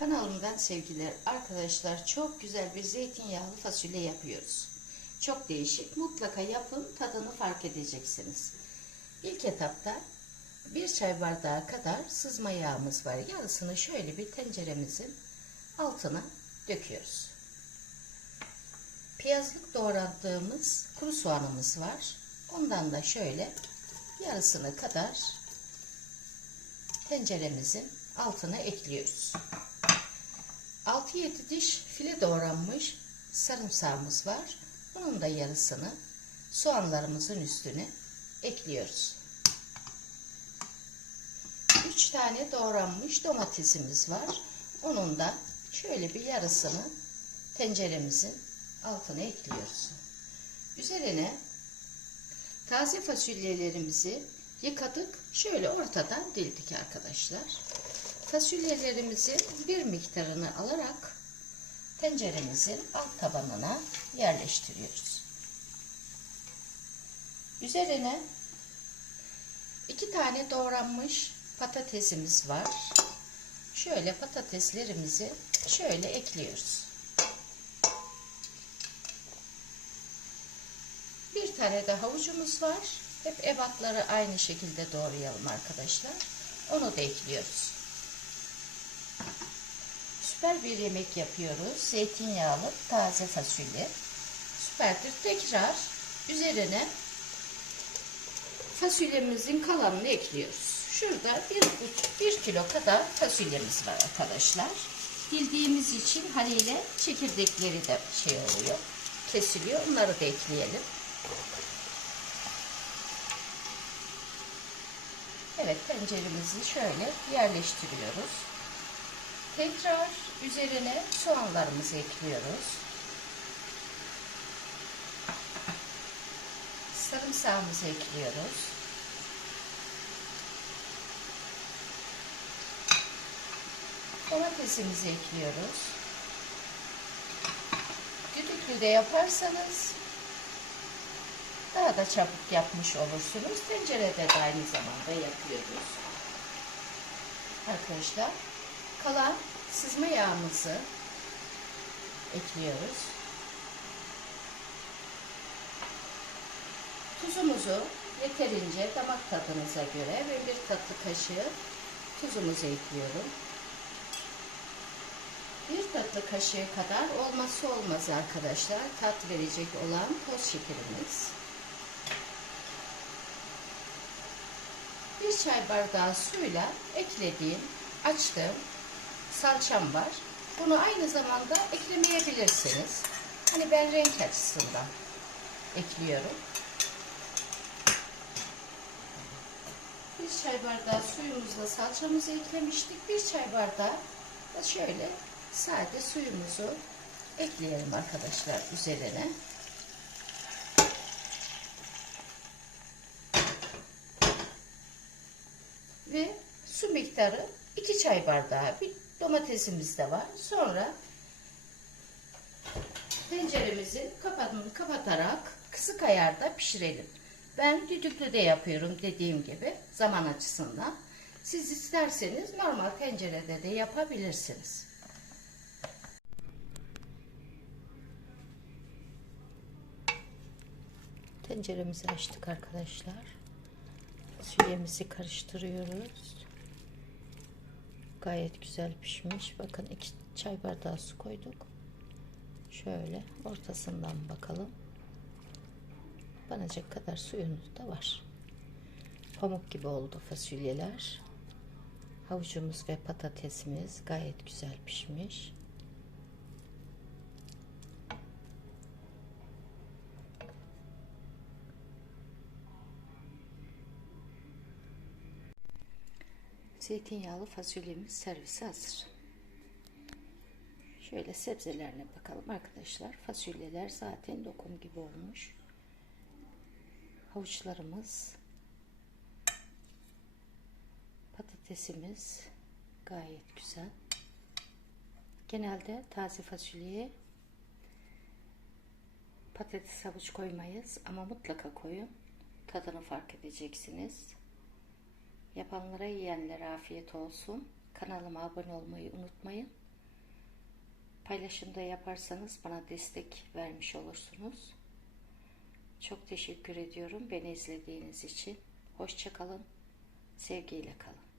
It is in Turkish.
Kanalımdan sevgiler. Arkadaşlar çok güzel bir zeytinyağlı fasulye yapıyoruz. Çok değişik. Mutlaka yapın tadını fark edeceksiniz. İlk etapta bir çay bardağı kadar sızma yağımız var. Yarısını şöyle bir tenceremizin altına döküyoruz. Piyazlık doğradığımız kuru soğanımız var. Ondan da şöyle yarısını kadar tenceremizin altına ekliyoruz. 6-7 diş file doğranmış sarımsağımız var. Bunun da yarısını soğanlarımızın üstüne ekliyoruz. 3 tane doğranmış domatesimiz var. Onun da şöyle bir yarısını tenceremizin altına ekliyoruz. Üzerine taze fasulyelerimizi yıkadık. Şöyle ortadan dildik arkadaşlar. Fasulyelerimizi bir miktarını alarak tenceremizin alt tabanına yerleştiriyoruz. Üzerine iki tane doğranmış patatesimiz var. Şöyle patateslerimizi şöyle ekliyoruz. Bir tane de havucumuz var. Hep ebatları aynı şekilde doğrayalım arkadaşlar. Onu da ekliyoruz. Süper bir yemek yapıyoruz. Zeytinyağlı taze fasulye. Süperdir. Tekrar üzerine fasulyemizin kalanını ekliyoruz. Şurada bir, bir kilo kadar fasulyemiz var arkadaşlar. Dildiğimiz için haliyle çekirdekleri de şey oluyor. Kesiliyor. Onları da ekleyelim. Evet tenceremizi şöyle yerleştiriyoruz. Tekrar üzerine soğanlarımızı ekliyoruz. Sarımsağımızı ekliyoruz. Domatesimizi ekliyoruz. Düdüklü de yaparsanız daha da çabuk yapmış olursunuz. Tencerede de aynı zamanda yapıyoruz. Arkadaşlar kalan sızma yağımızı ekliyoruz. Tuzumuzu yeterince damak tadınıza göre ve bir tatlı kaşığı tuzumuzu ekliyorum. Bir tatlı kaşığı kadar olması olmaz arkadaşlar. Tat verecek olan toz şekerimiz. Bir çay bardağı suyla eklediğim, açtığım salçam var. Bunu aynı zamanda eklemeyebilirsiniz. Hani ben renk açısından ekliyorum. Bir çay bardağı suyumuzla salçamızı eklemiştik. Bir çay bardağı da şöyle sade suyumuzu ekleyelim arkadaşlar üzerine. Ve su miktarı 2 çay bardağı bir domatesimiz de var. Sonra tenceremizin kapağını kapatarak kısık ayarda pişirelim. Ben düdüklü de yapıyorum dediğim gibi zaman açısından. Siz isterseniz normal tencerede de yapabilirsiniz. Tenceremizi açtık arkadaşlar. Fasulyemizi karıştırıyoruz. Gayet güzel pişmiş. Bakın iki çay bardağı su koyduk. Şöyle ortasından bakalım. Banacak kadar suyumuz da var. Pamuk gibi oldu fasulyeler. Havucumuz ve patatesimiz gayet güzel pişmiş. Zeytinyağlı fasulyemiz servise hazır. Şöyle sebzelerine bakalım arkadaşlar. Fasulyeler zaten lokum gibi olmuş. Havuçlarımız, patatesimiz gayet güzel. Genelde taze fasulyeye patates havuç koymayız ama mutlaka koyun. Tadını fark edeceksiniz. Yapanlara yiyenlere afiyet olsun. Kanalıma abone olmayı unutmayın. paylaşımda yaparsanız bana destek vermiş olursunuz. Çok teşekkür ediyorum beni izlediğiniz için. Hoşçakalın, sevgiyle kalın.